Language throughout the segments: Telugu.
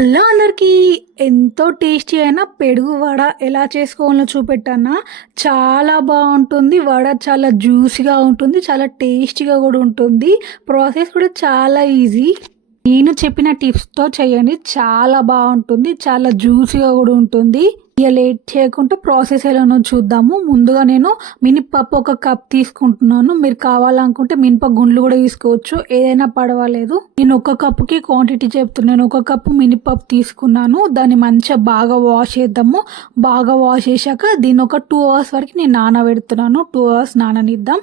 హలో అందరికీ. ఎంతో టేస్టీ అయిన పెరుగు వడ ఎలా చేసుకోవాలో చూపెట్టానా. చాలా బాగుంటుంది వడ, చాలా జ్యూసీగా ఉంటుంది, చాలా టేస్టీగా కూడా ఉంటుంది. ప్రాసెస్ కూడా చాలా ఈజీ. నేను చెప్పిన టిప్స్తో చేయండి, చాలా బాగుంటుంది, చాలా జ్యూసీగా కూడా ఉంటుంది. ఇక లేట్ చేయకుండా ప్రాసెస్ ఎలానో చూద్దాము. ముందుగా నేను మినపప్పు ఒక కప్ తీసుకుంటున్నాను. మీరు కావాలనుకుంటే మినప గుండ్లు కూడా తీసుకోవచ్చు, ఏదైనా పర్వాలేదు. నేను ఒక కప్పుకి క్వాంటిటీ చెప్తున్నాను. ఒక కప్పు మినపప్పు తీసుకున్నాను. దాన్ని మంచిగా బాగా వాష్ చేద్దాము. బాగా వాష్ చేశాక దీన్ని ఒక 2 అవర్స్ వరకు నేను నానబెడుతున్నాను. 2 అవర్స్ నాననిద్దాం.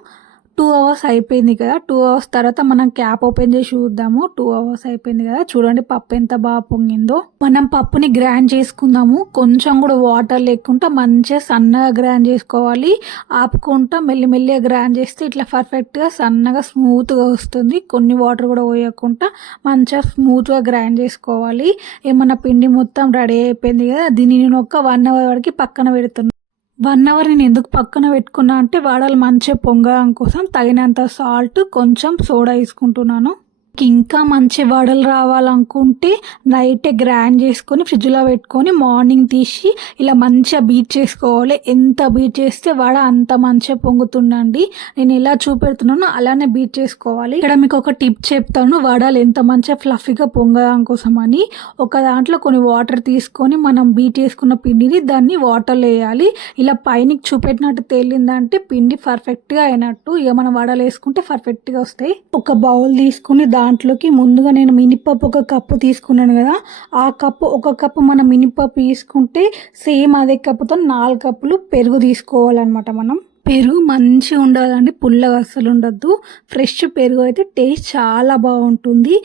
2 అవర్స్ అయిపోయింది కదా. 2 అవర్స్ తర్వాత మనం క్యాప్ ఓపెన్ చేసి చూద్దాము. 2 అవర్స్ అయిపోయింది కదా. చూడండి పప్పు ఎంత బాగా పొంగిందో. మనం పప్పుని గ్రైండ్ చేసుకుందాము. కొంచెం కూడా వాటర్ లేకుండా మంచిగా సన్నగా గ్రైండ్ చేసుకోవాలి. ఆపుకుంటా మెల్లిమెల్లిగా గ్రైండ్ చేస్తే ఇట్లా పర్ఫెక్ట్గా సన్నగా స్మూత్గా వస్తుంది. కొన్ని వాటర్ కూడా పోయకుండా మంచిగా స్మూత్గా గ్రైండ్ చేసుకోవాలి. ఏమన్నా పిండి మొత్తం రెడీ అయిపోయింది కదా. దీన్ని నేను ఒక 1 అవర్ వరకు పక్కన పెడుతున్నాను. 1 అవర్ నేను ఎందుకు పక్కన పెట్టుకున్నా అంటే వడలు మంచిగా పొంగడం కోసం తగినంత సాల్ట్, కొంచెం సోడా వేసుకుంటున్నాను. ఇంకా మంచి వడలు రావాలనుకుంటే నైటే గ్రైండ్ చేసుకొని ఫ్రిడ్జ్లో పెట్టుకొని మార్నింగ్ తీసి ఇలా మంచిగా బీట్ చేసుకోవాలి. ఎంత బీట్ చేస్తే వడ అంత మంచిగా పొంగుతుందండి. నేను ఎలా చూపెడుతున్నానో అలానే బీట్ చేసుకోవాలి. ఇక్కడ మీకు ఒక టిప్ చెప్తాను, వడలు ఎంత మంచిగా ఫ్లఫీగా పొంగడం కోసం అని. ఒక దాంట్లో కొన్ని వాటర్ తీసుకొని మనం బీట్ చేసుకున్న పిండిని దాన్ని వాటర్లో వేయాలి. ఇలా పైనకి చూపెట్టినట్టు తేలిందంటే పిండి పర్ఫెక్ట్గా అయినట్టు. ఇక మనం వడలు వేసుకుంటే పర్ఫెక్ట్గా వస్తాయి. ఒక బౌల్ తీసుకుని దాంట్లోకి ముందుగా నేను మినపప్పు ఒక కప్పు తీసుకున్నాను కదా. ఆ కప్పు ఒక కప్పు మనం మినపప్పు తీసుకుంటే సేమ్ అదే కప్పుతో 4 కప్పులు పెరుగు తీసుకోవాలన్నమాట. మనం పెరుగు మంచిగా ఉండాలండి, పుల్లగా అస్సలు ఉండద్దు. ఫ్రెష్ పెరుగు అయితే టేస్ట్ చాలా బాగుంటుంది.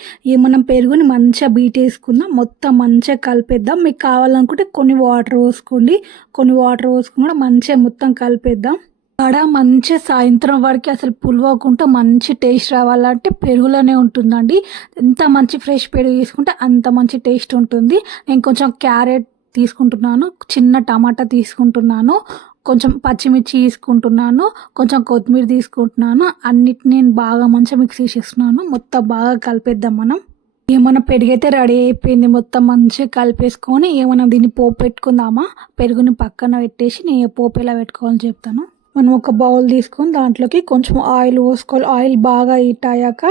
మనం పెరుగుని మంచిగా బీట్ వేసుకుందాం. మొత్తం మంచిగా కలిపేద్దాం. మీకు కావాలనుకుంటే కొన్ని వాటర్ పోసుకోండి. కొన్ని వాటర్ పోసుకుని కూడా మంచిగా మొత్తం కలిపేద్దాం. వడ మంచి సాయంత్రం వరకు అసలు పులవకుండా మంచి టేస్ట్ రావాలంటే పెరుగులోనే ఉంటుందండి. ఎంత మంచి ఫ్రెష్ పెరుగు తీసుకుంటే అంత మంచి టేస్ట్ ఉంటుంది. నేను కొంచెం క్యారెట్ తీసుకుంటున్నాను, చిన్న టమాటా తీసుకుంటున్నాను, కొంచెం పచ్చిమిర్చి తీసుకుంటున్నాను, కొంచెం కొత్తిమీర తీసుకుంటున్నాను. అన్నిటిని నేను బాగా మంచిగా మిక్స్ చేసేస్తున్నాను. మొత్తం బాగా కలిపేద్దాం మనం. ఏమైనా పెరుగైతే రెడీ అయిపోయింది. మొత్తం మంచిగా కలిపేసుకొని ఏమైనా దీన్ని పోపు పెట్టుకుందామా. పెరుగుని పక్కన పెట్టేసి నేను పోపు ఎలా పెట్టుకోవాలని చెప్తాను. మనం ఒక బౌల్ తీసుకొని దాంట్లోకి కొంచెం ఆయిల్ పోసుకోవాలి. ఆయిల్ బాగా హీట్ అయ్యాక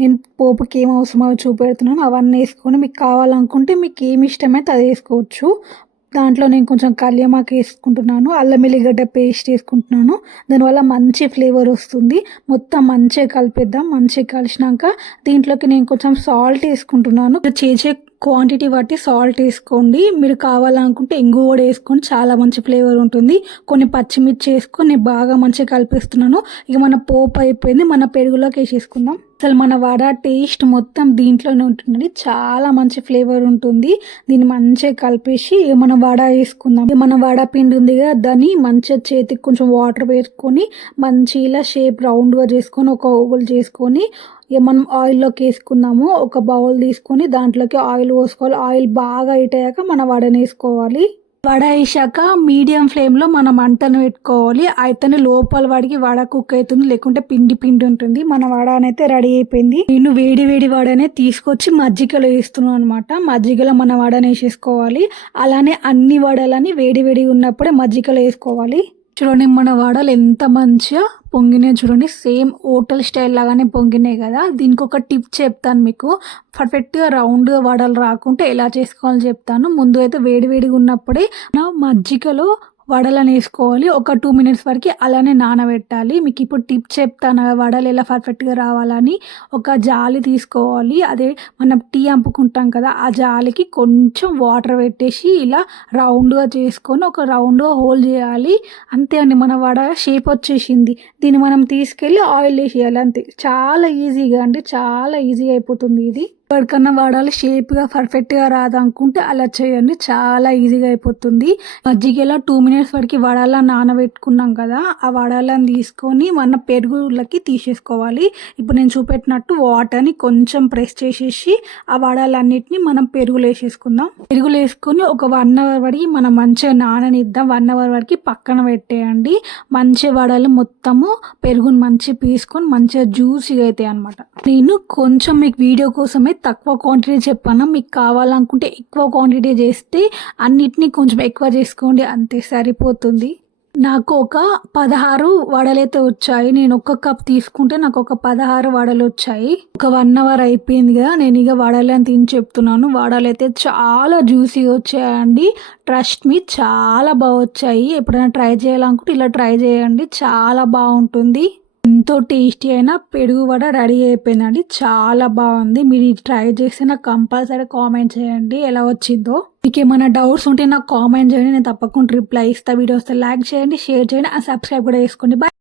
నేను పోపుకి ఏం అవసరమో చూపెడుతున్నాను. అవన్నీ వేసుకొని మీకు కావాలనుకుంటే మీకు ఏమి ఇష్టమైతే అది వేసుకోవచ్చు. దాంట్లో నేను కొంచెం కళ్యామాకు వేసుకుంటున్నాను, అల్లం ఎల్లిగడ్డ పేస్ట్ వేసుకుంటున్నాను. దానివల్ల మంచి ఫ్లేవర్ వస్తుంది. మొత్తం మంచిగా కలిపేద్దాం. మంచిగా కలిసినాక దీంట్లోకి నేను కొంచెం సాల్ట్ వేసుకుంటున్నాను. చేసే క్వాంటిటీ బట్టి సాల్ట్ వేసుకోండి. మీరు కావాలనుకుంటే ఇంగు కూడా వేసుకొని చాలా మంచి ఫ్లేవర్ ఉంటుంది. కొన్ని పచ్చిమిర్చి వేసుకొని నేను బాగా మంచిగా కలిపేస్తున్నాను. ఇక మన పోపు అయిపోయింది. మన పెరుగులోకి వేసేసుకుందాం. అసలు మన వడ టేస్ట్ మొత్తం దీంట్లోనే ఉంటుందండి. చాలా మంచి ఫ్లేవర్ ఉంటుంది. దీన్ని మంచిగా కలిపేసి మనం వడ వేసుకుందాం. మన వడ పిండి ఉంది కదా, దాన్ని మంచిగా చేతికి కొంచెం వాటర్ వేసుకొని మంచి ఇలా షేప్ రౌండ్గా చేసుకొని ఒక ఓవల్ చేసుకొని మనం ఆయిల్లోకి వేసుకుందాము. ఒక బౌల్ తీసుకొని దాంట్లోకి ఆయిల్ పోసుకోవాలి. ఆయిల్ బాగా హీట్ అయ్యాక మన వడని వేసుకోవాలి. వడ వేసాక మీడియం ఫ్లేమ్లో మనం మంటను పెట్టుకోవాలి. అయితేనే లోపల వాడికి వడ కుక్ అవుతుంది, లేకుంటే పిండి పిండి ఉంటుంది. మన వడ అయితే రెడీ అయిపోయింది. నేను వేడి వేడి వడనే తీసుకొచ్చి మజ్జిగలో వేస్తున్నాను అనమాట. మజ్జిగలో మన వడని వేసేసుకోవాలి. అలానే అన్ని వడలని వేడి వేడిగా ఉన్నప్పుడే మజ్జిగలో వేసుకోవాలి. చూడండి మన వడలు ఎంత మంచిగా పొంగినాయి. చూడండి సేమ్ హోటల్ స్టైల్ లాగానే పొంగినాయి కదా. దీనికి ఒక టిప్ చెప్తాను మీకు. పర్ఫెక్ట్గా రౌండ్గా వడలు రాకుంటే ఎలా చేసుకోవాలో చెప్తాను. ముందు అయితే వేడివేడిగా ఉన్నప్పుడే మజ్జిగలో వడలను వేసుకోవాలి. ఒక 2 మినిట్స్ వరకు అలానే నానబెట్టాలి. మీకు ఇప్పుడు టిప్ చెప్తాను, వడలు ఎలా పర్ఫెక్ట్గా రావాలని. ఒక జాలి తీసుకోవాలి. అదే మనం టీ అంపుకుంటాం కదా, ఆ జాలికి కొంచెం వాటర్ పెట్టేసి ఇలా రౌండ్గా చేసుకొని ఒక రౌండ్గా హోల్ చేయాలి. అంతే అండి, మన వడ షేప్ వచ్చేసింది. దీన్ని మనం తీసుకెళ్ళి ఆయిల్ వేసేయాలి. అంతే, చాలా ఈజీగా అండి, చాలా ఈజీగా అయిపోతుంది ఇది. ఎవరికన్నా వడలు షేప్గా పర్ఫెక్ట్గా రాదనుకుంటే అలా చేయండి, చాలా ఈజీగా అయిపోతుంది. మజ్జిగలో 2 మినిట్స్ వరకు వడలా నానబెట్టుకున్నాం కదా, ఆ వడలను తీసుకొని మన పెరుగులకి తీసేసుకోవాలి. ఇప్పుడు నేను చూపెట్టినట్టు వాటర్ని కొంచెం ప్రెస్ చేసేసి ఆ వడలన్నిటిని మనం పెరుగులు వేసేసుకుందాం. పెరుగులు వేసుకొని ఒక 1 అవర్ వరకు మనం మంచిగా నాననిద్దాం. 1 అవర్ వరకు పక్కన పెట్టేయండి. మంచి వడలు మొత్తము పెరుగుని మంచిగా పీసుకొని మంచిగా జ్యూసీగా అవుతాయి అనమాట. నేను కొంచెం మీకు వీడియో కోసమే తక్కువ క్వాంటిటీ చెప్పాను. మీకు కావాలనుకుంటే ఎక్కువ క్వాంటిటీ చేస్తే అన్నిటిని కొంచెం ఎక్కువ చేసుకోండి, అంతే సరిపోతుంది. నాకు ఒక 16 వడలైతే వచ్చాయి. నేను ఒక కప్ తీసుకుంటే నాకు ఒక 16 వడలొచ్చాయి. ఒక 1 అవర్ అయిపోయింది గదా! నేనిగ వడలని తిని చెప్తున్నాను. వడలైతే చాలా జ్యూసీగా వచ్చాయండి. ట్రస్ట్ మీ, చాలా వచ్చాయి. ఎప్పుడైనా ట్రై చేయాలనుకుంటే ఇలా ట్రై చేయండి. చాలా బావుంటుంది. ఎంతో టేస్టీ అయిన పెరుగు వడ రెడీ అయిపోయిందండి. చాలా బాగుంది. మీరు ఇది ట్రై చేస్తే నాకు కంపల్సరీ కామెంట్ చేయండి ఎలా వచ్చిందో. మీకు ఏమైనా డౌట్స్ ఉంటే నాకు కామెంట్ చేయండి, నేను తప్పకుండా రిప్లై ఇస్తా. వీడియో వస్తే లైక్ చేయండి, షేర్ చేయండి, సబ్స్క్రైబ్ కూడా చేసుకోండి. బాయ్.